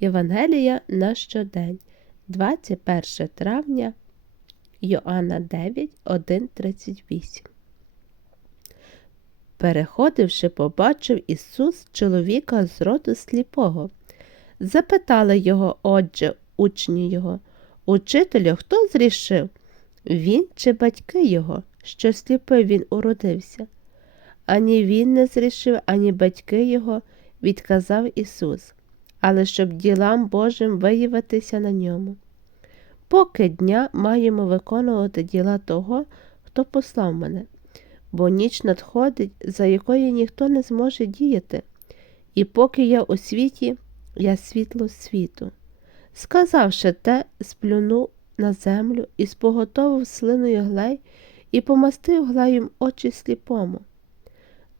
Євангелія на щодень, 21 травня, Йоанна 9, 1, 38. Переходивши, побачив Ісус чоловіка з роду сліпого. Запитали його, отже, учні його, Учителю, хто зрішив? Він чи батьки його, що сліпий він уродився? Ані він не зрішив, ані батьки його, відказав Ісус, але щоб ділам Божим виявитися на ньому. Поки дня маємо виконувати діла того, хто послав мене, бо ніч надходить, за якою ніхто не зможе діяти, і поки я у світі, я світло світу. Сказавши те, сплюнув на землю і споготовив слиною глей і помастив глеєм очі сліпому.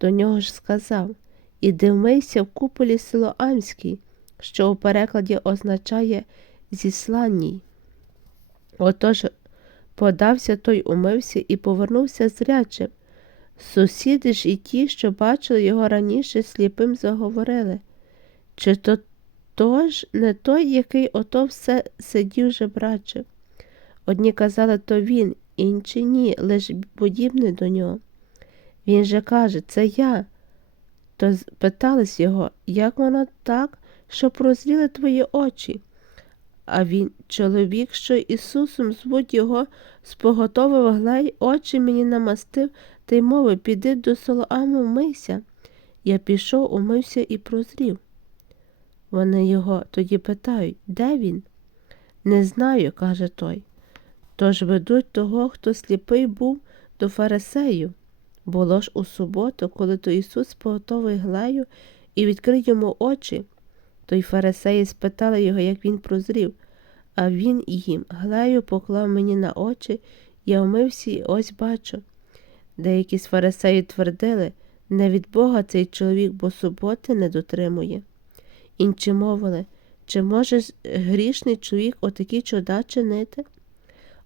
До нього ж сказав Іди вмийся в куполі Силоамській, що у перекладі означає зісланній. Отож подався той умився і повернувся зрячим. Сусіди ж і ті, що бачили його раніше, сліпим заговорили. Чи то тож не той, який ото все сидів жебрачив? Одні казали, то він, інші ні, лиш подібний до нього. Він же каже, це я. То питались його, як воно так, що прозріли твої очі? А він, чоловік, що Ісусом звуть його, споготовив глей, очі мені намастив, та й мовив, піди до Солоаму вмийся. Я пішов, умився і прозрів. Вони його тоді питають, де він? Не знаю, каже той. Тож ведуть того, хто сліпий був до фарисею. Було ж у суботу, коли то Ісус споготовив глею і відкрив йому очі, то й фарисеї спитали його, як він прозрів, а він їм глею поклав мені на очі, я вмився і ось бачу. Деякі з фарисеїв твердили, не від Бога цей чоловік, бо суботи не дотримує. Інші мовили, чи може грішний чоловік отакі чуда чинити?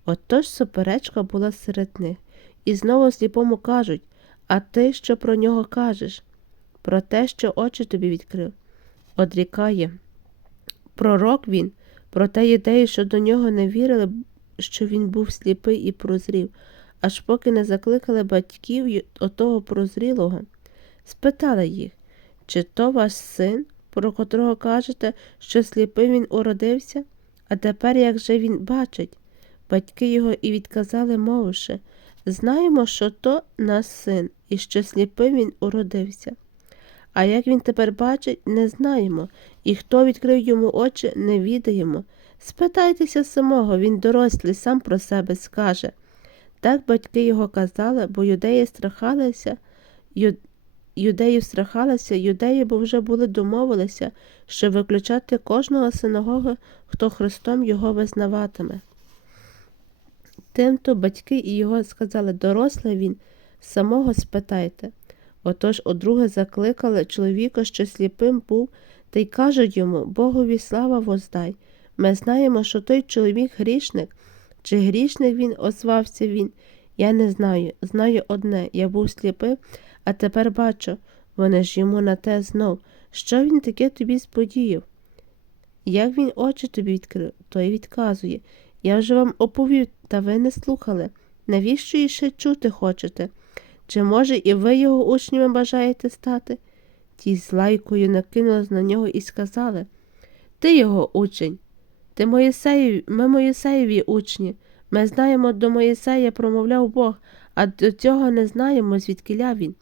Отож суперечка була серед них, і знову сліпому кажуть а ти що про нього кажеш? Про те, що очі тобі відкрив. Одрікає. Пророк він, про те ідеї, що до нього не вірили, що він був сліпий і прозрів, аж поки не закликали батьків отого прозрілого. Спитали їх, чи то ваш син, про котрого кажете, що сліпий він уродився, а тепер як же він бачить? Батьки його і відказали, мовивши Знаємо, що то наш син, і що сліпий він уродився. А як він тепер бачить, не знаємо, і хто відкрив йому очі, не відаємо. Спитайтеся самого, він дорослий, сам про себе скаже. Так батьки його казали, бо юдеї страхалися, ю... юдеїв страхалися, юдеї, бо вже були домовилися, що виключати кожного синагоги, хто Христом його визнаватиме. Тимто батьки і його сказали дорослий він, самого спитайте. Отож удруге закликали чоловіка, що сліпим був, та й кажуть йому Богові слава воздай. Ми знаємо, що той чоловік грішник. Чи грішник він, озвався він? Я не знаю. Знаю одне я був сліпий, а тепер бачу. Вони ж йому на те знов. Що він таке тобі сподіяв? Як він очі тобі відкрив, той відказує. Я вже вам оповів, та ви не слухали. Навіщо іще чути хочете? Чи, може, і ви його учнями бажаєте стати? Ті з лайкою накинулись на нього і сказали Ти його учень, ти Моїсеєві, ми Моїсеєві учні. Ми знаємо, до Моїсея промовляв Бог, а до цього не знаємо, звідкиля він.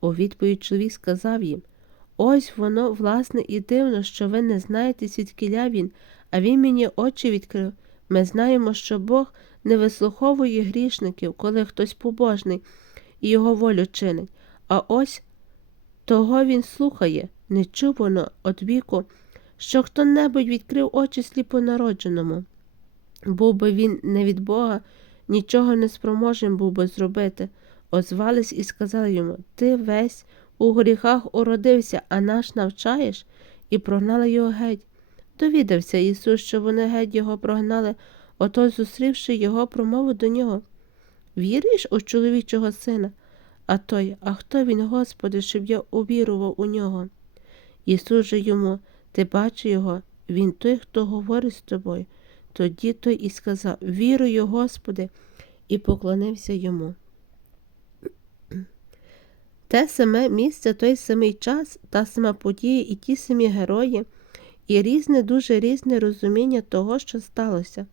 У відповідь чоловік сказав їм Ось воно, власне, і дивно, що ви не знаєте, звідкиля він, а він мені очі відкрив. Ми знаємо, що Бог не вислуховує грішників, коли хтось побожний і його волю чинить, а ось того він слухає, нечувано од віку, що хто небудь відкрив очі сліпонародженому. Був би він не від Бога, нічого не спроможен був би зробити. Озвались і сказали йому Ти весь у гріхах уродився, а наш навчаєш, і прогнали його геть. Довідався Ісус, що вони геть його прогнали, ото, зустрівши його, промовив до нього Віриш у чоловічого сина? А той, а хто він, Господи, щоб я увірував у нього? Ісус же йому, ти бачи його, Він той, хто говорить з тобою. Тоді той і сказав Вірую, Господи, і поклонився йому. Те саме місце, той самий час, та сама подія і ті самі герої, і різне, дуже різне розуміння того, що сталося.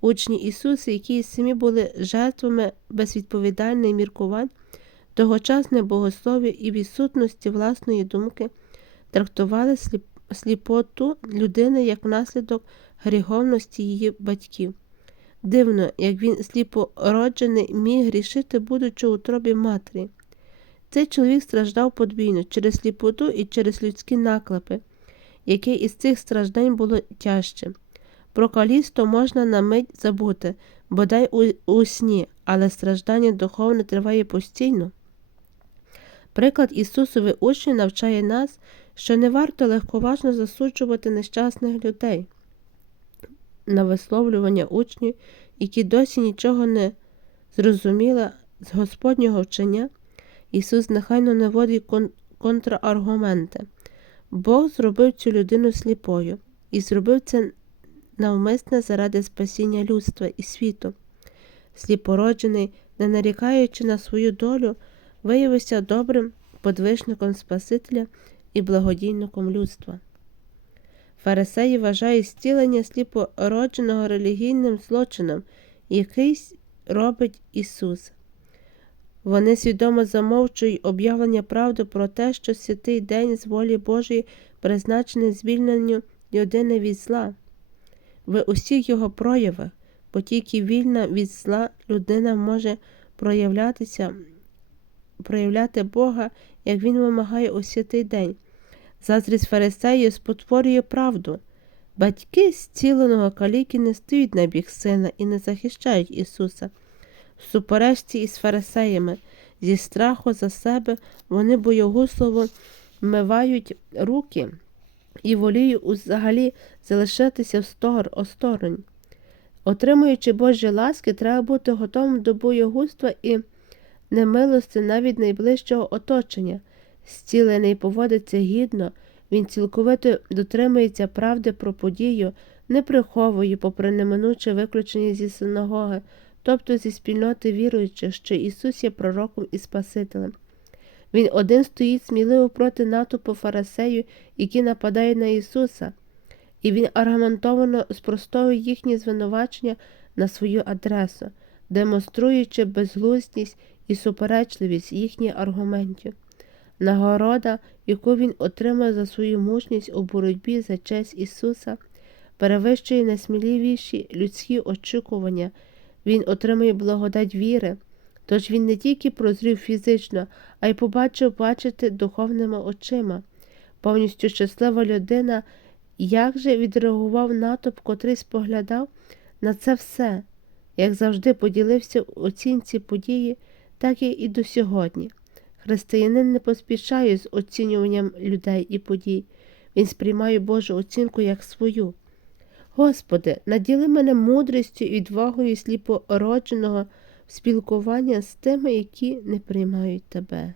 Учні Ісуса, які самі були жертвами безвідповідальних міркувань, тогочасне богослов'я і відсутності власної думки, трактували сліпоту людини як наслідок гріховності її батьків. Дивно, як він сліпороджений міг грішити, будучи у утробі матері. Цей чоловік страждав подвійно через сліпоту і через людські наклепи, яке із цих страждань було тяжче. Про калісто можна на мить забути, бодай у, у сні, але страждання духовне триває постійно. Приклад Ісусові учні навчає нас, що не варто легковажно засуджувати нещасних людей. На висловлювання учнів, які досі нічого не зрозуміли з Господнього вчення, Ісус нехайно наводить кон контраргументи. Бог зробив цю людину сліпою і зробив це навмисне заради спасіння людства і світу. Сліпороджений, не нарікаючи на свою долю, виявився добрим подвижником Спасителя і благодійником людства. Фарисеї вважають зцілення сліпородженого релігійним злочином, який робить Ісус. Вони свідомо замовчують об'явлення правди про те, що святий день з волі Божої призначений звільненню людини від зла. В усіх його проявах, бо тільки вільна від зла людина може проявлятися, проявляти Бога, як він вимагає у святий день. Заздрість фарисеїв спотворює правду. Батьки зціленого каліки не стоять на бік сина і не захищають Ісуса. В суперечці із фарисеями, зі страху за себе вони боягузливо вмивають руки і воліють взагалі залишитися в стор, осторонь. Отримуючи Божі ласки, треба бути готовим до боягузтва і немилості навіть найближчого оточення. Зцілений поводиться гідно, він цілковито дотримується правди про подію, не приховує, попри неминуче виключення зі синагоги, тобто зі спільноти віруючих, що Ісус є пророком і Спасителем. Він один стоїть сміливо проти натовпу фарисею, які нападають на Ісуса, і він аргументовано спростовує їхні звинувачення на свою адресу, демонструючи безглуздість і суперечливість їхніх аргументів. Нагорода, яку він отримав за свою мужність у боротьбі за честь Ісуса, перевищує найсміливіші людські очікування. Він отримує благодать віри, тож він не тільки прозрів фізично, а й побачив бачити духовними очима. Повністю щаслива людина, як же відреагував натовп, котрий споглядав на це все, як завжди поділився у оцінці події, так і до сьогодні. Християнин не поспішає з оцінюванням людей і подій, він сприймає Божу оцінку як свою. Господи, наділи мене мудрістю і відвагою сліпородженого спілкування з тими, які не приймають Тебе.